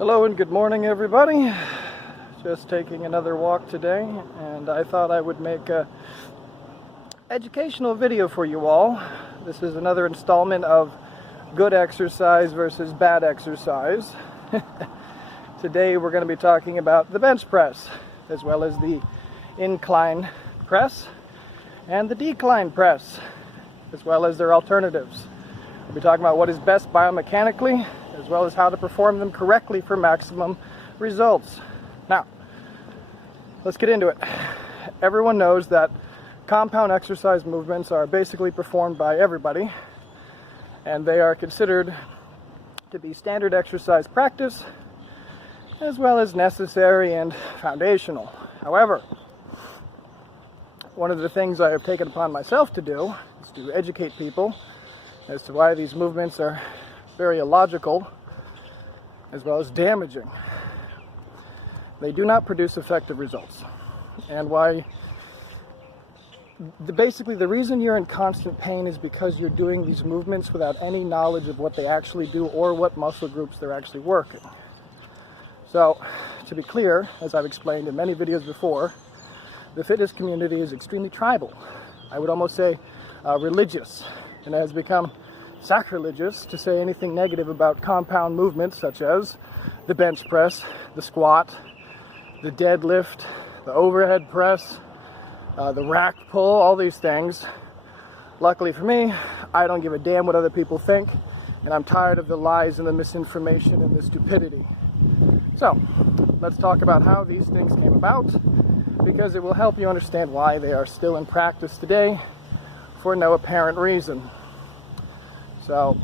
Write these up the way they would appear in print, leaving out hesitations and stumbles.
Hello and good morning, everybody. Just taking another walk today, and I thought I would make a educational video for you all. This is another installment of good exercise versus bad exercise. Today we're going to be talking about the bench press, as well as the incline press and the decline press, as well as their alternatives. We'll be talking about what is best biomechanically, as well as how to perform them correctly for maximum results. Now, let's get into it. Everyone knows that compound exercise movements are basically performed by everybody, and they are considered to be standard exercise practice, as well as necessary and foundational. However, one of the things I have taken upon myself to do is to educate people as to why these movements are very illogical, as well as damaging. They do not produce effective results. And why, basically the reason you're in constant pain is because you're doing these movements without any knowledge of what they actually do or what muscle groups they're actually working. So, to be clear, as I've explained in many videos before, the fitness community is extremely tribal. I would almost say religious, and it has become sacrilegious to say anything negative about compound movements such as the bench press, the squat, the deadlift, the overhead press, the rack pull, all these things. Luckily for me, I don't give a damn what other people think, and I'm tired of the lies and the misinformation and the stupidity. So, let's talk about how these things came about, because it will help you understand why they are still in practice today for no apparent reason. So,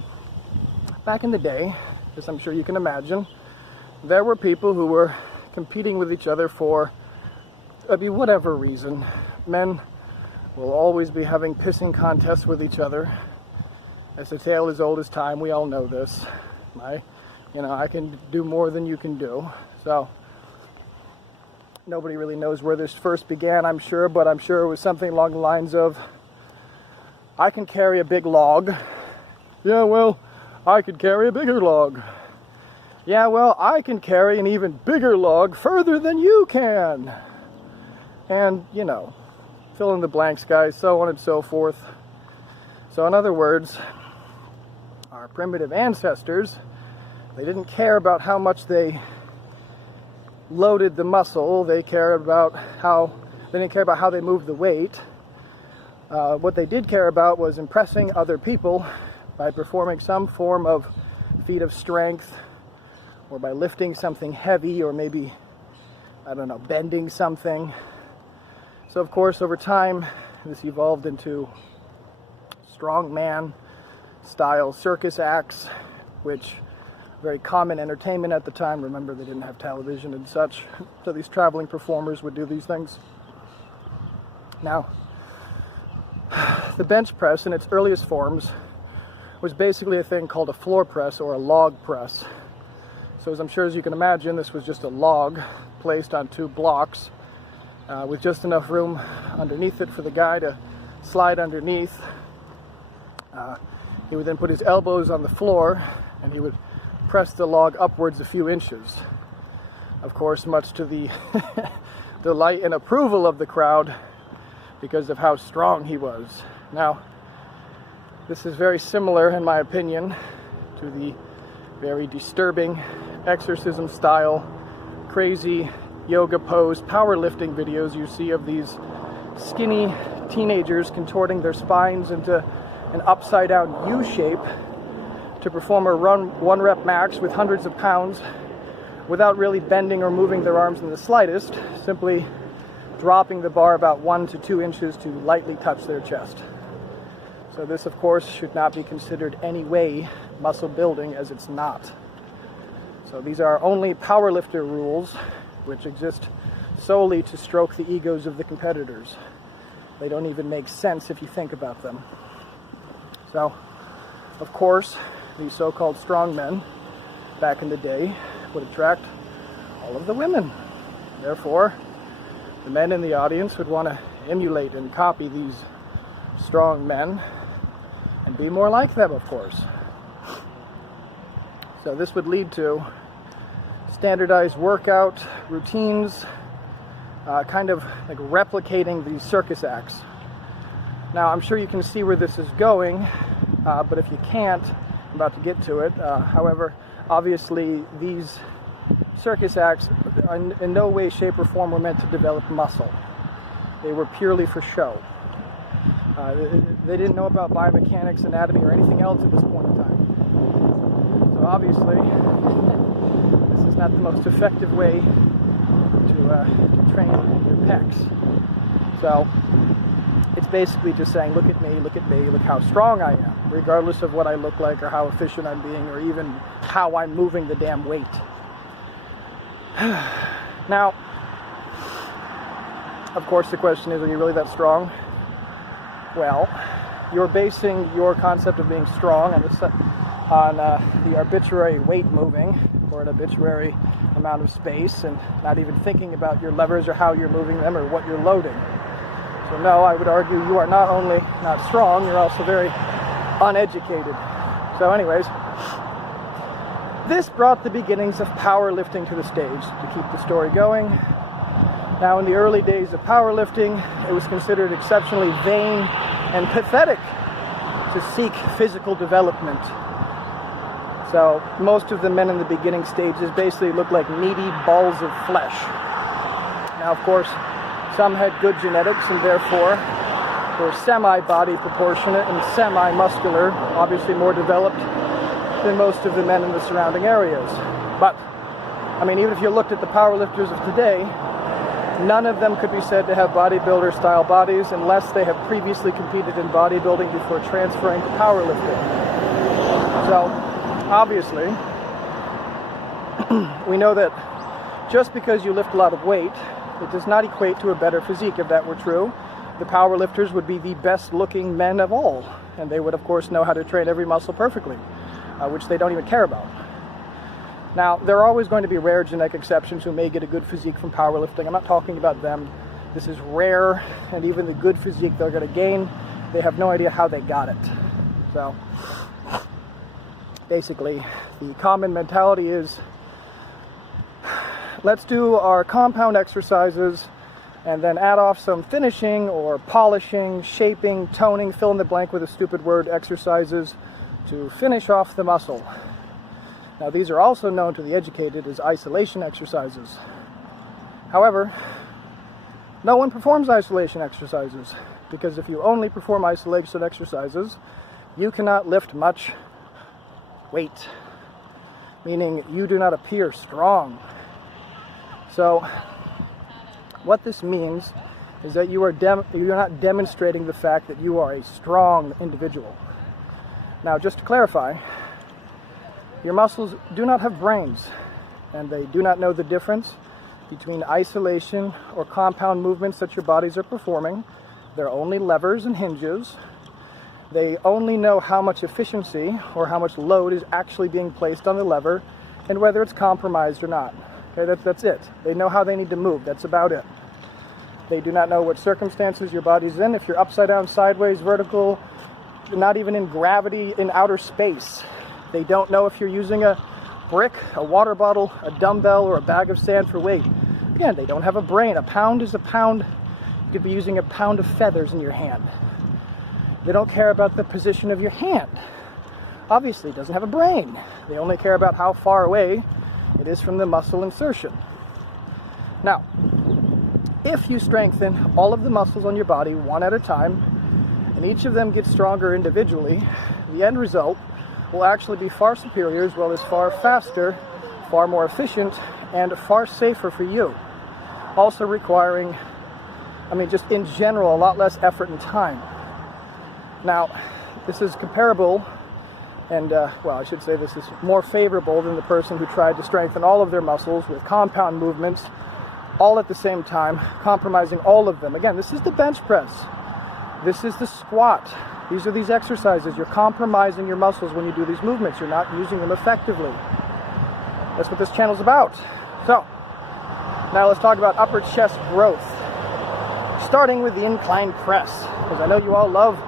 back in the day, as I'm sure you can imagine, there were people who were competing with each other for whatever reason. Men will always be having pissing contests with each other. It's a tale as old as time. We all know this. I can do more than you can do. So, nobody really knows where this first began, I'm sure, but I'm sure it was something along the lines of, I can carry a big log. Yeah, well, I could carry a bigger log. Yeah, well, I can carry an even bigger log further than you can. And, fill in the blanks, guys, so on and so forth. So in other words, our primitive ancestors, they didn't care about how much they loaded the muscle. They didn't care about how they moved the weight. What they did care about was impressing other people by performing some form of feat of strength, or by lifting something heavy, or maybe, bending something. So of course, over time, this evolved into strongman style circus acts, which very common entertainment at the time. Remember, they didn't have television and such, so these traveling performers would do these things. Now, the bench press in its earliest forms was basically a thing called a floor press or a log press. So as you can imagine, this was just a log placed on two blocks with just enough room underneath it for the guy to slide underneath. He would then put his elbows on the floor and he would press the log upwards a few inches. Of course, much to the delight and approval of the crowd because of how strong he was. Now, this is very similar, in my opinion, to the very disturbing exorcism style, crazy yoga pose, powerlifting videos you see of these skinny teenagers contorting their spines into an upside down U shape to perform a one rep max with hundreds of pounds without really bending or moving their arms in the slightest, simply dropping the bar about 1 to 2 inches to lightly touch their chest. So this, of course, should not be considered any way muscle building, as it's not. So these are only powerlifter rules, which exist solely to stroke the egos of the competitors. They don't even make sense if you think about them. So, of course, these so-called strongmen back in the day would attract all of the women. Therefore, the men in the audience would want to emulate and copy these strong men and be more like them, of course. So this would lead to standardized workout routines, kind of like replicating these circus acts. Now, I'm sure you can see where this is going, but if you can't, I'm about to get to it. However, obviously, these circus acts in no way, shape, or form were meant to develop muscle. They were purely for show. They didn't know about biomechanics, anatomy, or anything else at this point in time. So obviously, this is not the most effective way to train your pecs. So it's basically just saying, look at me, look how strong I am, regardless of what I look like or how efficient I'm being or even how I'm moving the damn weight. Now, of course, the question is, are you really that strong? Well, you're basing your concept of being strong on the arbitrary weight moving or an arbitrary amount of space and not even thinking about your levers or how you're moving them or what you're loading. So no, I would argue you are not only not strong, you're also very uneducated. So anyways, this brought the beginnings of powerlifting to the stage to keep the story going. Now, in the early days of powerlifting, it was considered exceptionally vain and pathetic to seek physical development. So most of the men in the beginning stages basically looked like meaty balls of flesh. Now, of course, some had good genetics and therefore were semi-body proportionate and semi-muscular, obviously more developed than most of the men in the surrounding areas. But, I mean, even if you looked at the powerlifters of today, none of them could be said to have bodybuilder-style bodies unless they have previously competed in bodybuilding before transferring to powerlifting. So, obviously, we know that just because you lift a lot of weight, it does not equate to a better physique. If that were true, the powerlifters would be the best-looking men of all, and they would, of course, know how to train every muscle perfectly, which they don't even care about. Now, there are always going to be rare genetic exceptions who may get a good physique from powerlifting. I'm not talking about them. This is rare, and even the good physique they're going to gain, they have no idea how they got it. So, basically, the common mentality is, let's do our compound exercises and then add off some finishing or polishing, shaping, toning, fill in the blank with a stupid word exercises to finish off the muscle. Now, these are also known to the educated as isolation exercises. However, no one performs isolation exercises, because if you only perform isolation exercises, you cannot lift much weight, meaning you do not appear strong. So, what this means is that you're not demonstrating the fact that you are a strong individual. Now, just to clarify, your muscles do not have brains, and they do not know the difference between isolation or compound movements that your bodies are performing. They're only levers and hinges. They only know how much efficiency or how much load is actually being placed on the lever and whether it's compromised or not. Okay, that's it. They know how they need to move. That's about it. They do not know what circumstances your body's in, if you're upside down, sideways, vertical, not even in gravity, in outer space. They don't know if you're using a brick, a water bottle, a dumbbell, or a bag of sand for weight. Again, they don't have a brain. A pound is a pound. You could be using a pound of feathers in your hand. They don't care about the position of your hand. Obviously, it doesn't have a brain. They only care about how far away it is from the muscle insertion. Now, if you strengthen all of the muscles on your body one at a time, and each of them gets stronger individually, the end result will actually be far superior, as well as far faster, far more efficient, and far safer for you. Also requiring, just in general, a lot less effort and time. Now, this is comparable, and I should say this is more favorable than the person who tried to strengthen all of their muscles with compound movements, all at the same time, compromising all of them. Again, this is the bench press. This is the squat. These are these exercises. You're compromising your muscles when you do these movements. You're not using them effectively. That's what this channel's about. So, now let's talk about upper chest growth. Starting with the incline press, because I know you all love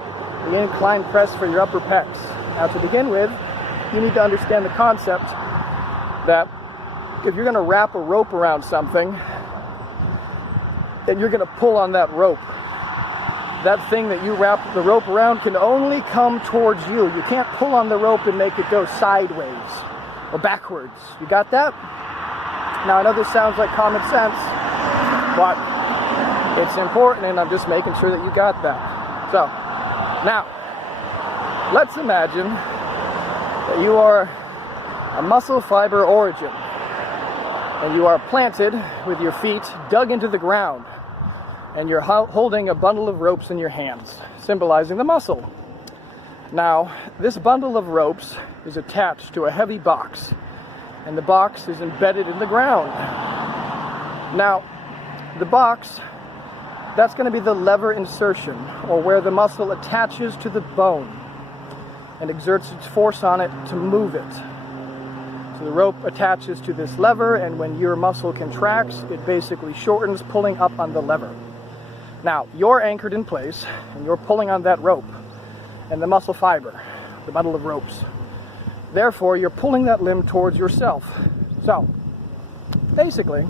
the incline press for your upper pecs. Now, to begin with, you need to understand the concept that if you're going to wrap a rope around something, then you're going to pull on that rope. That thing that you wrap the rope around can only come towards you. You can't pull on the rope and make it go sideways or backwards. You got that? Now, I know this sounds like common sense, but it's important, and I'm just making sure that you got that. So, now, let's imagine that you are a muscle fiber origin, and you are planted with your feet dug into the ground, and you're holding a bundle of ropes in your hands, symbolizing the muscle. Now, this bundle of ropes is attached to a heavy box, and the box is embedded in the ground. Now, the box, that's going to be the lever insertion, or where the muscle attaches to the bone and exerts its force on it to move it. So the rope attaches to this lever, and when your muscle contracts, it basically shortens, pulling up on the lever. Now, you're anchored in place, and you're pulling on that rope and the muscle fiber, the bundle of ropes. Therefore, you're pulling that limb towards yourself. So, basically,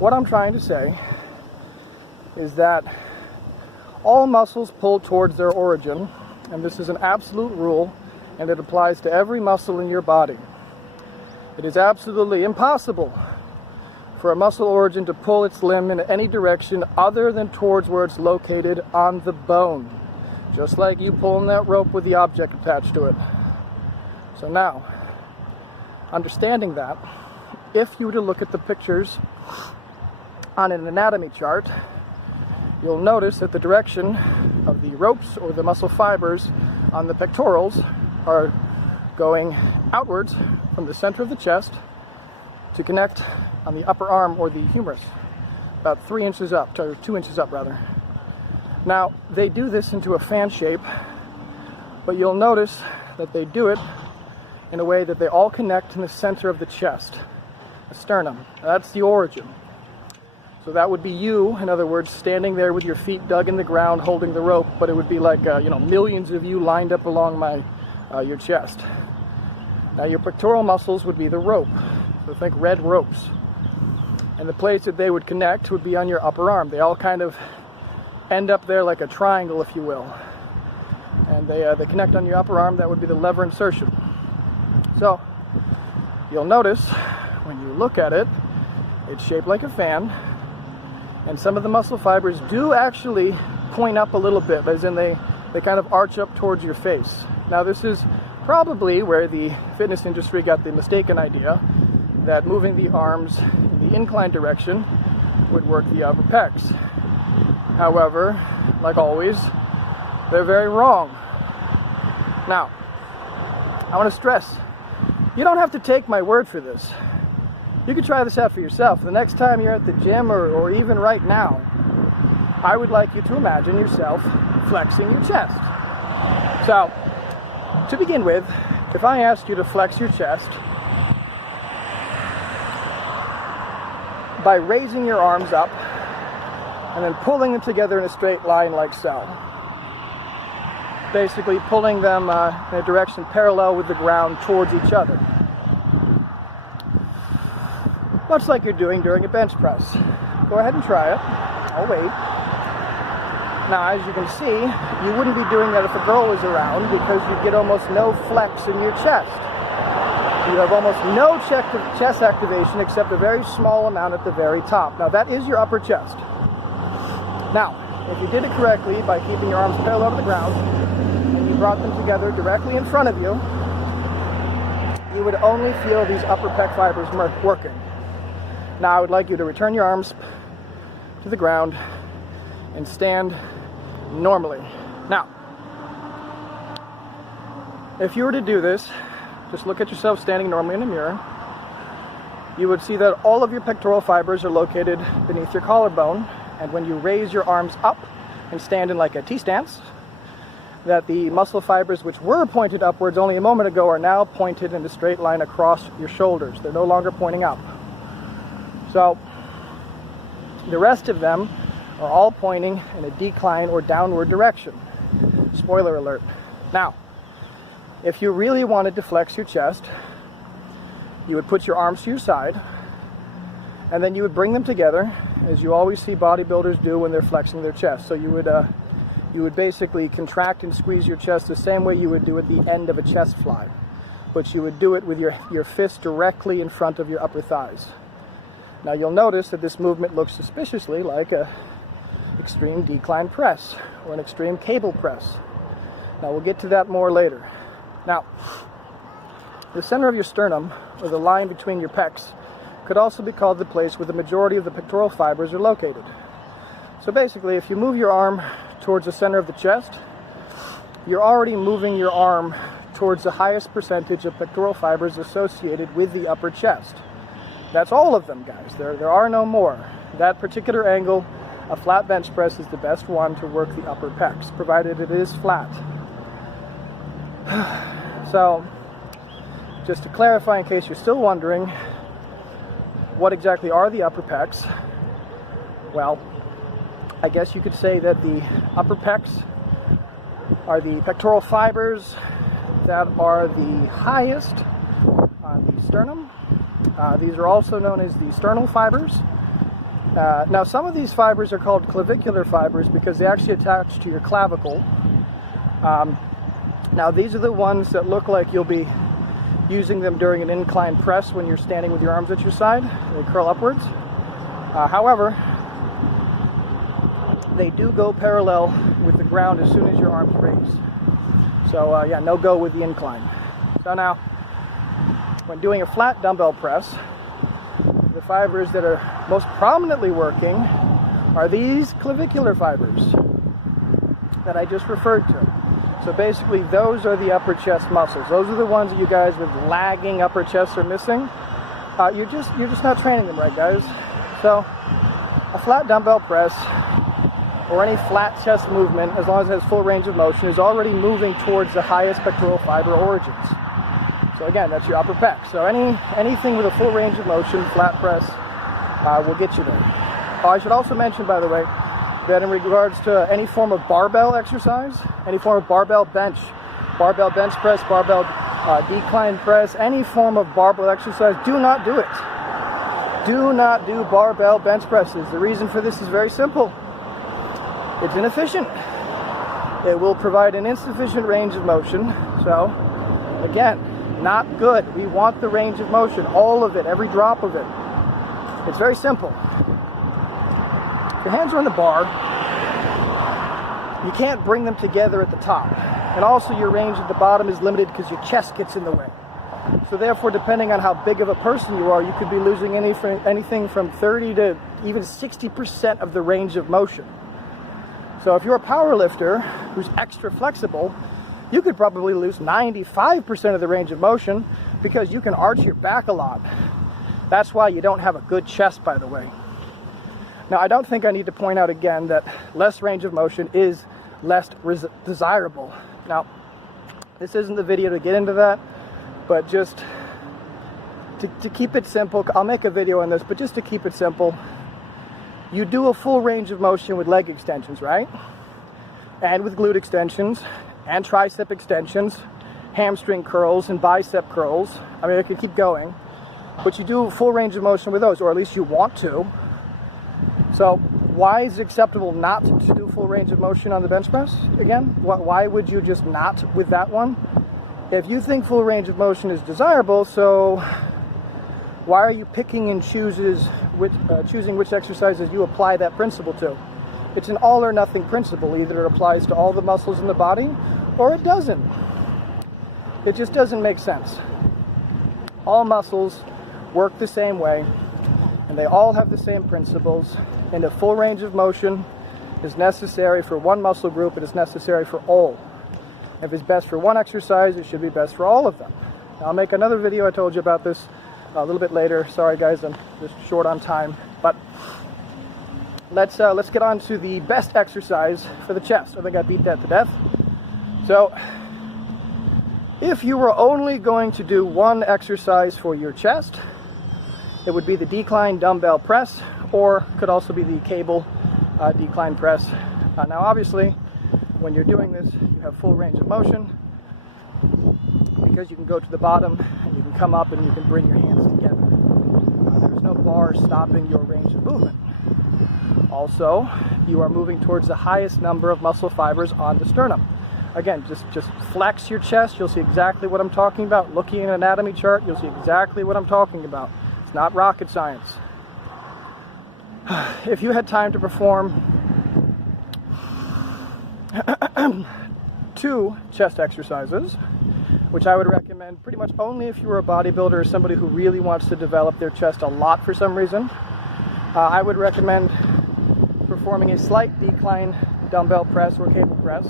what I'm trying to say is that all muscles pull towards their origin, and this is an absolute rule, and it applies to every muscle in your body. It is absolutely impossible for a muscle origin to pull its limb in any direction other than towards where it's located on the bone. Just like you pulling that rope with the object attached to it. So now, understanding that, if you were to look at the pictures on an anatomy chart, you'll notice that the direction of the ropes or the muscle fibers on the pectorals are going outwards from the center of the chest to connect on the upper arm or the humerus, about 3 inches up, or 2 inches up rather. Now, they do this into a fan shape, but you'll notice that they do it in a way that they all connect in the center of the chest, the sternum. That's the origin. So that would be you, in other words, standing there with your feet dug in the ground holding the rope, but it would be like millions of you lined up along your chest. Now your pectoral muscles would be the rope. So think red ropes. And the place that they would connect would be on your upper arm. They all kind of end up there like a triangle, if you will. And they connect on your upper arm. That would be the lever insertion. So you'll notice when you look at it, it's shaped like a fan. And some of the muscle fibers do actually point up a little bit, as in they kind of arch up towards your face. Now this is probably where the fitness industry got the mistaken idea that moving the arms in the incline direction would work the upper pecs. However, like always, they're very wrong. Now, I want to stress, you don't have to take my word for this. You can try this out for yourself. The next time you're at the gym or even right now, I would like you to imagine yourself flexing your chest. So, to begin with, if I asked you to flex your chest by raising your arms up and then pulling them together in a straight line like so. Basically pulling them in a direction parallel with the ground towards each other. Much like you're doing during a bench press. Go ahead and try it. I'll wait. Now, as you can see, you wouldn't be doing that if a girl was around because you'd get almost no flex in your chest. You have almost no chest activation except a very small amount at the very top. Now, that is your upper chest. Now, if you did it correctly by keeping your arms parallel to the ground and you brought them together directly in front of you, you would only feel these upper pec fibers working. Now, I would like you to return your arms to the ground and stand normally. Now, if you were to do this, just look at yourself standing normally in a mirror, you would see that all of your pectoral fibers are located beneath your collarbone, and when you raise your arms up and stand in like a T-stance, that the muscle fibers which were pointed upwards only a moment ago are now pointed in a straight line across your shoulders. They're no longer pointing up. So, the rest of them are all pointing in a decline or downward direction. Spoiler alert. Now, if you really wanted to flex your chest, you would put your arms to your side And then you would bring them together, as you always see bodybuilders do when they're flexing their chest. So you would basically contract and squeeze your chest the same way you would do at the end of a chest fly. But you would do it with your fist directly in front of your upper thighs. Now you'll notice that this movement looks suspiciously like an extreme decline press or an extreme cable press. Now we'll get to that more later. Now, the center of your sternum, or the line between your pecs, could also be called the place where the majority of the pectoral fibers are located. So basically, if you move your arm towards the center of the chest, you're already moving your arm towards the highest percentage of pectoral fibers associated with the upper chest. That's all of them, guys. There are no more. That particular angle, a flat bench press is the best one to work the upper pecs, provided it is flat. So, just to clarify, in case you're still wondering, what exactly are the upper pecs? Well, I guess you could say that the upper pecs are the pectoral fibers that are the highest on the sternum. These are also known as the sternal fibers. Now, some of these fibers are called clavicular fibers because they actually attach to your clavicle. Now, these are the ones that look like you'll be using them during an incline press when you're standing with your arms at your side. They curl upwards. However, they do go parallel with the ground as soon as your arms raise. So yeah, no go with the incline. So now, when doing a flat dumbbell press, the fibers that are most prominently working are these clavicular fibers that I just referred to. So basically, those are the upper chest muscles. Those are the ones that you guys with lagging upper chests are missing. You're just not training them right, guys. So a flat dumbbell press or any flat chest movement, as long as it has full range of motion, is already moving towards the highest pectoral fiber origins. So again, that's your upper pec. So anything with a full range of motion, flat press, will get you there. I should also mention, by the way, that in regards to any form of barbell exercise, any form of barbell bench press, barbell decline press, any form of barbell exercise, do not do it. Do not do barbell bench presses. The reason for this is very simple. It's inefficient. It will provide an insufficient range of motion. So, again, not good. We want the range of motion, all of it, every drop of it. It's very simple. Your hands are on the bar. You can't bring them together at the top. And also your range at the bottom is limited because your chest gets in the way. So therefore, depending on how big of a person you are, you could be losing anything from 30 to even 60% of the range of motion. So if you're a power lifter who's extra flexible, you could probably lose 95% of the range of motion because you can arch your back a lot. That's why you don't have a good chest, by the way. Now, I don't think I need to point out again that less range of motion is less desirable. Now, this isn't the video to get into that, but just to keep it simple, I'll make a video on this, but just to keep it simple, you do a full range of motion with leg extensions, right? And with glute extensions, and tricep extensions, hamstring curls, and bicep curls. I mean, I could keep going, but you do a full range of motion with those, or at least you want to. So why is it acceptable not to do full range of motion on the bench press? Again, why would you just not with that one? If you think full range of motion is desirable, so why are you picking and choosing which exercises you apply that principle to? It's an all or nothing principle. Either it applies to all the muscles in the body or it doesn't. It just doesn't make sense. All muscles work the same way, and they all have the same principles, and a full range of motion is necessary for one muscle group. It is necessary for all. If it's best for one exercise, it should be best for all of them. Now, I'll make another video, I told you about this a little bit later. Sorry guys, I'm just short on time, but let's get on to the best exercise for the chest. I think I beat that to death. So if you were only going to do one exercise for your chest, it would be the decline dumbbell press, or could also be the cable decline press. Now obviously, when you're doing this, you have full range of motion because you can go to the bottom and you can come up and you can bring your hands together. There's no bar stopping your range of movement. Also, you are moving towards the highest number of muscle fibers on the sternum. Again, just flex your chest, you'll see exactly what I'm talking about. Looking at an anatomy chart, you'll see exactly what I'm talking about. It's not rocket science. If you had time to perform 2 chest exercises, which I would recommend pretty much only if you were a bodybuilder or somebody who really wants to develop their chest a lot for some reason, I would recommend performing a slight decline dumbbell press or cable press,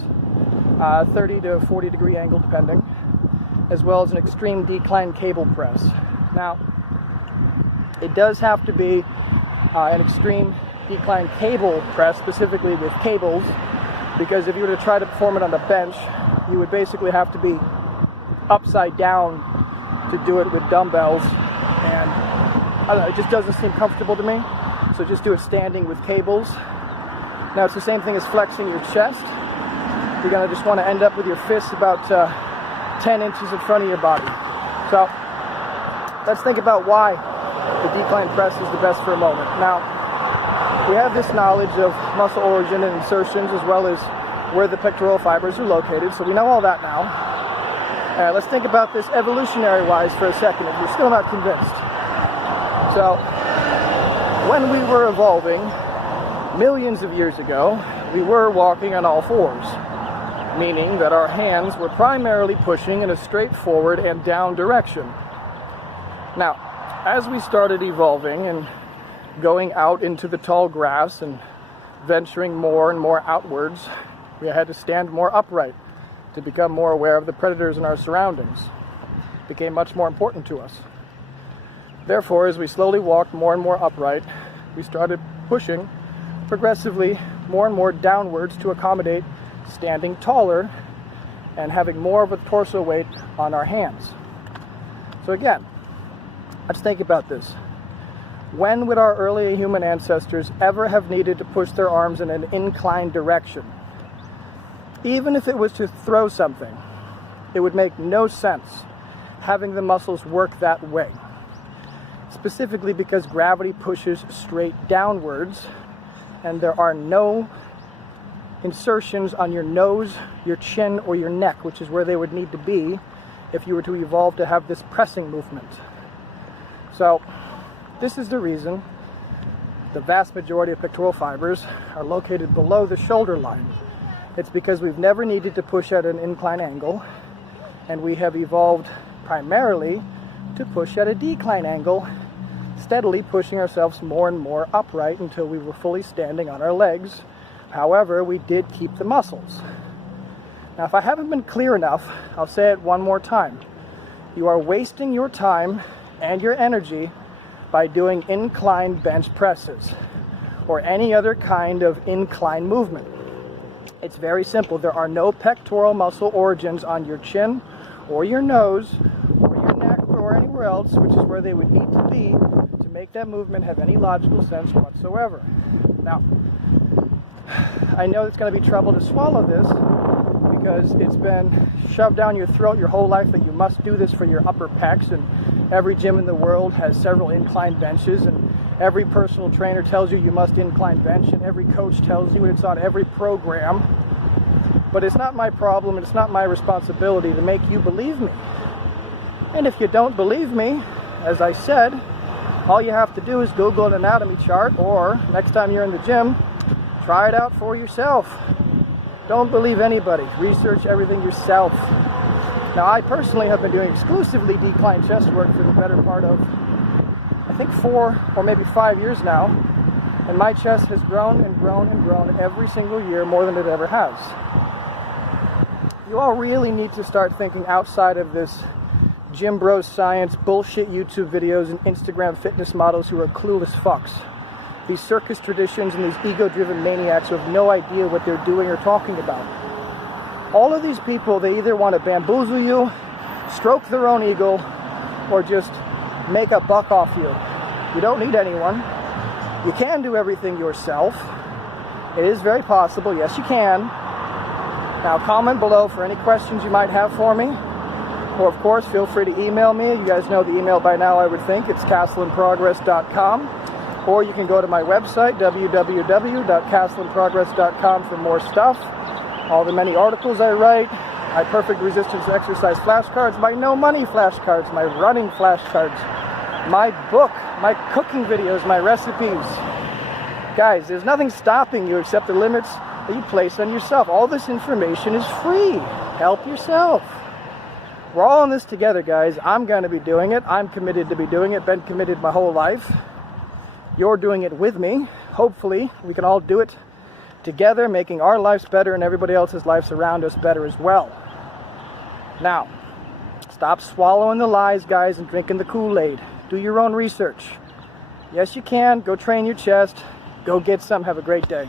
30 to 40 degree angle depending, as well as an extreme decline cable press. Now, it does have to be an extreme decline cable press, specifically with cables, because if you were to try to perform it on the bench, you would basically have to be upside down to do it with dumbbells, and I don't know, it just doesn't seem comfortable to me. So just do it standing with cables. Now it's the same thing as flexing your chest. You're going to just want to end up with your fists about 10 inches in front of your body. So let's think about why the decline press is the best for a moment. Now, we have this knowledge of muscle origin and insertions as well as where the pectoral fibers are located, so we know all that now. Let's think about this evolutionary-wise for a second if you're still not convinced. So, when we were evolving millions of years ago, we were walking on all fours, meaning that our hands were primarily pushing in a straightforward and down direction. Now, as we started evolving and going out into the tall grass and venturing more and more outwards, we had to stand more upright to become more aware of the predators in our surroundings. It became much more important to us. Therefore, as we slowly walked more and more upright, we started pushing progressively more and more downwards to accommodate standing taller and having more of a torso weight on our hands. So again, let's think about this. When would our early human ancestors ever have needed to push their arms in an inclined direction? Even if it was to throw something, it would make no sense having the muscles work that way. Specifically because gravity pushes straight downwards and there are no insertions on your nose, your chin, or your neck, which is where they would need to be if you were to evolve to have this pressing movement. So, this is the reason the vast majority of pectoral fibers are located below the shoulder line. It's because we've never needed to push at an incline angle, and we have evolved primarily to push at a decline angle, steadily pushing ourselves more and more upright until we were fully standing on our legs. However, we did keep the muscles. Now, if I haven't been clear enough, I'll say it one more time. You are wasting your time and your energy by doing incline bench presses or any other kind of incline movement. It's very simple. There are no pectoral muscle origins on your chin or your nose or your neck or anywhere else, which is where they would need to be to make that movement have any logical sense whatsoever. Now, I know it's going to be trouble to swallow this because it's been shoved down your throat your whole life that you must do this for your upper pecs, and every gym in the world has several incline benches, and every personal trainer tells you you must incline bench, and every coach tells you it's on every program. But it's not my problem, and it's not my responsibility to make you believe me. And if you don't believe me, as I said, all you have to do is Google an anatomy chart, or next time you're in the gym, try it out for yourself. Don't believe anybody. Research everything yourself. Now, I personally have been doing exclusively decline chest work for the better part of, I think, 4 or maybe 5 years now, and my chest has grown and grown and grown every single year more than it ever has. You all really need to start thinking outside of this gym bros science, bullshit YouTube videos, and Instagram fitness models who are clueless fucks. These circus traditions and these ego-driven maniacs who have no idea what they're doing or talking about. All of these people, they either want to bamboozle you, stroke their own ego, or just make a buck off you. You don't need anyone. You can do everything yourself. It is very possible. Yes, you can. Now, comment below for any questions you might have for me. Or, of course, feel free to email me. You guys know the email by now, I would think. It's castlinprogress.com. Or you can go to my website, www.castlinprogress.com, for more stuff. All the many articles I write, my perfect resistance exercise flashcards, my no money flashcards, my running flashcards, my book, my cooking videos, my recipes. Guys, there's nothing stopping you except the limits that you place on yourself. All this information is free. Help yourself. We're all in this together, guys. I'm going to be doing it. I'm committed to be doing it. Been committed my whole life. You're doing it with me. Hopefully, we can all do it together, making our lives better and everybody else's lives around us better as well. Now, stop swallowing the lies, guys, and drinking the Kool-Aid. Do your own research. Yes, you can. Go train your chest. Go get some. Have a great day.